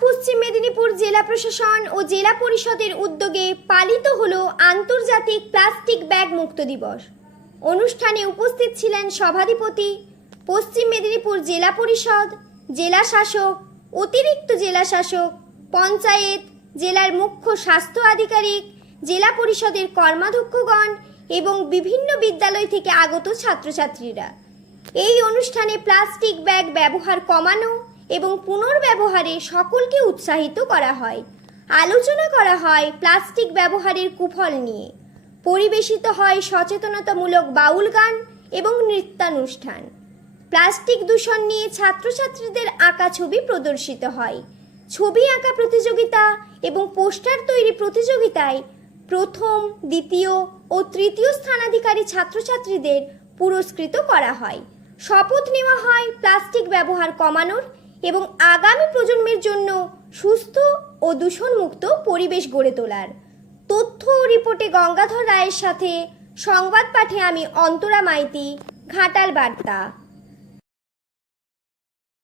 পশ্চিম মেদিনীপুর জেলা প্রশাসন ও জেলা পরিষদের উদ্যোগে পালিত হলো আন্তর্জাতিক প্লাস্টিক ব্যাগ মুক্ত দিবস। অনুষ্ঠানে উপস্থিত ছিলেন সভাধিপতি, পশ্চিম মেদিনীপুর জেলা পরিষদ, জেলা শাসক, অতিরিক্ত জেলা শাসক, পঞ্চায়েত, জেলার মুখ্য স্বাস্থ্য আধিকারিক, জেলা পরিষদের কর্মাধ্যক্ষগণ এবং বিভিন্ন বিদ্যালয় থেকে আগত ছাত্রছাত্রীরা। এই অনুষ্ঠানে প্লাস্টিক ব্যাগ ব্যবহার কমানো এবং পুনর্ব্যবহারে সকলকে উৎসাহিত করা হয়। আলোচনা করা হয় প্লাস্টিক ব্যবহারের কুফল নিয়ে। পরিবেশিত হয় সচেতনতামূলক বাউল গান এবং নৃত্যানুষ্ঠান। প্লাস্টিক দূষণ নিয়ে ছাত্রছাত্রীদের আঁকা ছবি প্রদর্শিত হয়। ছবি আঁকা প্রতিযোগিতা এবং পোস্টার তৈরি প্রতিযোগিতায় প্রথম, দ্বিতীয় ও তৃতীয় স্থানাধিকারী ছাত্রছাত্রীদের পুরস্কৃত করা হয়। শপথ নেওয়া হয় প্লাস্টিক ব্যবহার কমানোর এবং আগামী প্রজন্মের জন্য সুস্থ ও দূষণমুক্ত পরিবেশ গড়ে তোলার। তথ্য ও রিপোর্টে গঙ্গাধর রায়ের সাথে সংবাদ পাঠে আমি অন্তরা মাইতি, ঘাটাল বার্তা।